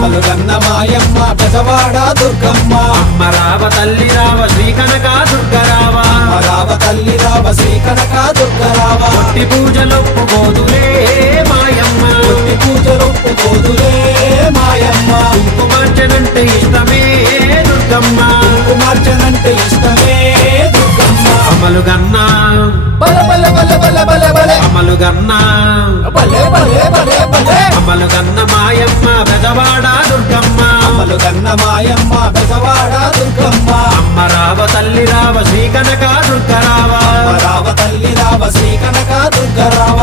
అమలుగన్న మాయమ్మ బెజవాడ దుర్గమ్మ అమ్మ రావ తల్లి రావ శ్రీ కనక దుర్గరావ రావ తల్లి రావ శ్రీ కనక దుర్గరావ కొట్టి పూజలొప్పుకోదులే మాయమ్మ కొట్టి పూజలొప్పుకోదులే మాయమ్మ కుంకుమార్చనంటే ఇష్టమే దుర్గమ్మ కుంకుమార్చనంటే ఇష్టమే దుర్గమ్మ అమలుగన్న బల బల బల బల బల బల అమలుగన్న బలే బలే బలే బలే అమలుగన్న మాయమ్మ బెజవాడ దుర్గమ్మ అమలుగన్న మాయమ్మ బెజవాడ దుర్గమ్మ అమ్మ రావ తల్లి రావ శ్రీ కనక దుర్గరావ రావ తల్లి రావ శ్రీ కనక దుర్గరావ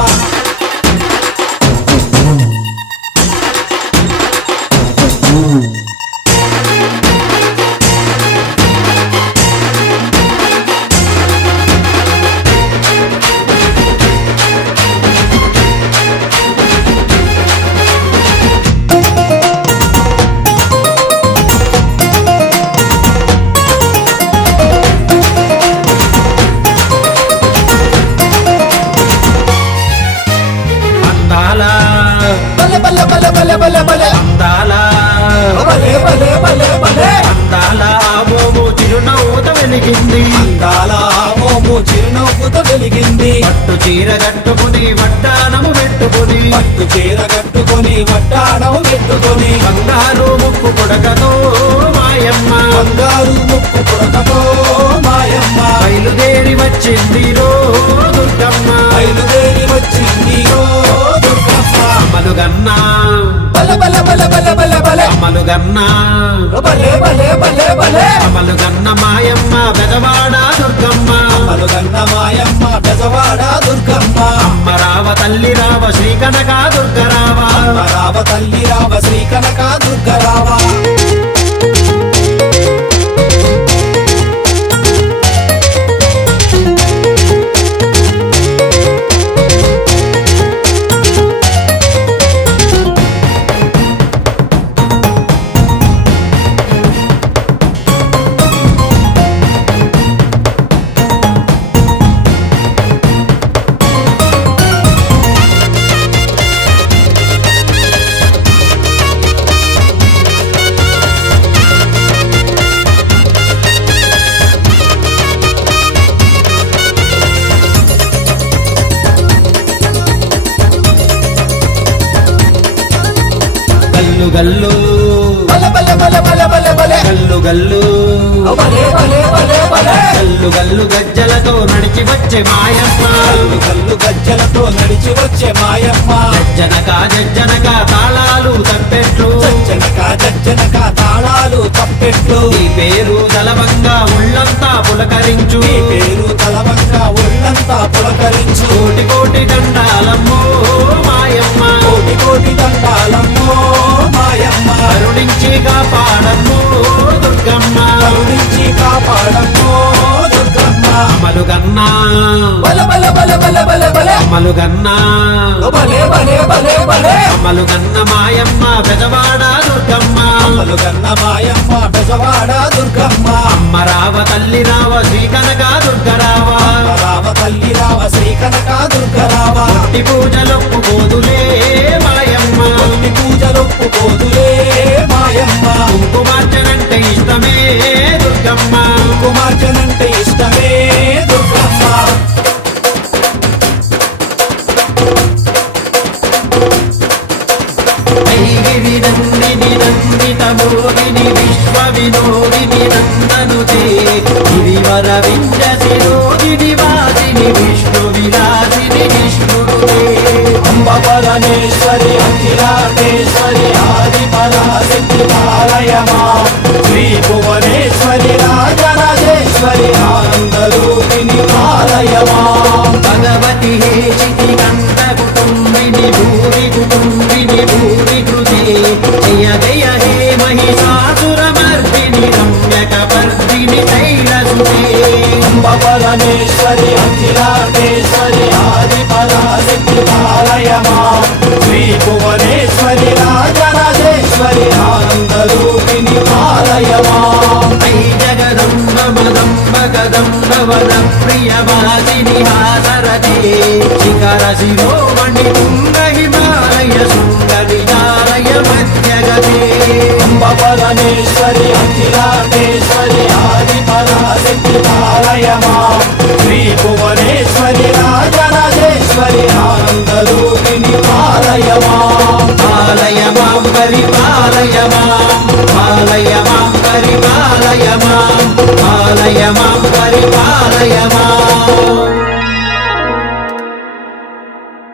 చిరునవ్వుతో వెలిగింది పట్టు చీర కట్టుకుని వడ్డానము పెట్టుకుని పట్టు చీర కట్టుకొని వడ్డాణము పెట్టుకొని బంగారు ముక్కు పుడకతో మాయమ్మ బంగారు ముక్కు పుడకతో మాయమ్మ బయలుదేరి వచ్చింది రో దుర్గమ్మ బయలుదేరి వచ్చింది రో దుర్గమ్మ అమలుగన్న బల బల బల బల బల బల అమలుగన్న బలే బలే బలే బలే అమలుగన్న మాయమ్మ బెజవాడ దుర్గమ్మ అమలుగన్న మాయమ్మ బెజవాడ దుర్గమ్మ అమ్మ రావ తల్లి రావ శ్రీ కనక దుర్గరావ రావ తల్లి రావ శ్రీ కనక దుర్గరావ గల్లు బల బల బల బల బల బల గల్లు గల్లు బలే బలే బలే బలే గల్లు గల్లు గజ్జలతో నడిచి వచ్చే మాయమ్మ కల్లు కల్లు గజ్జలతో నడిచి వచ్చే మాయమ్మ జజ్జనక తాళాలు తప్పెట్లు జజ్జనక తాళాలు తప్పెట్లు నీ పేరు తలవంగా ఉళ్ళంతా పులకరించు నీ పేరు తలవంగా ఒళ్ళంతా పులకరించు కోటి కోటి దండాలమ్మో మాయమ్మ కోటి కోటి దండాలమ్మో మాయమ్మ కరుణించి కాపాడమ్మో దుర్గమ్మ కరుణించి కాపాడమ్మో దుర్గమ్మ అమలుగన్న బల బల బల బల బల బల అమలుగన్న బలే బలే బలే బలే అమలుగన్న మాయమ్మ బెజవాడ దుర్గమ్మ అమలుగన్న మాయమ్మ బెజవాడ దుర్గమ్మ అమ్మ రావ తల్లి రావ శ్రీ కనక దుర్గరావ రావ తల్లి రావ శ్రీ కనక దుర్గరావ కొట్టి పూజలొప్పుకోదులే మాయమ్మ కొట్టి పూజలొప్పుకోదులే మాయమ్మ కుంకుమార్చనంటే ఇష్టమే దుర్గమ్మ కుంకుమార్చనంటే ఇష్టమే దుర్గమ్మ ఐగిరి నందిని నందిత మోహిని విశ్వ వినోదిని నందనుతే గిరివర వింజ శిరోదిని వాసిని విష్ణు విలాసిని విష్ణునుతే అంబ పరమేశ్వరి అఖిలాండేశ్వరి ఆది పరాశక్తి పాలయమా శ్రీ భువనేశ్వరి రాజరాజేశ్వరి ఆనందరూపిణి పాలయమా భగవతి హేషితి కంఠ కుటుంబిని భూరి కుటుంబిని భూరి కృతే జయ జయ హే మహిషాసురమర్దిని రమ్యకపర్దిని శైలసుతే అంబ పరమేశ్వరి అఖిలాండేశ్వరి ఆది పరాశక్తి పాలయమా శ్రీ భువనేశ్వరి రాజరాజేశ్వరి ఆనందరూపిణి పాలయమా ఐ జగదంబ మదంబ కదంబ వన ప్రియవాసిని హాసరతే శిఖర శిరోమణి తుంగ హిమాలయ శృంగ నిజాలయ మధ్యగతే పరిపాలయ మాం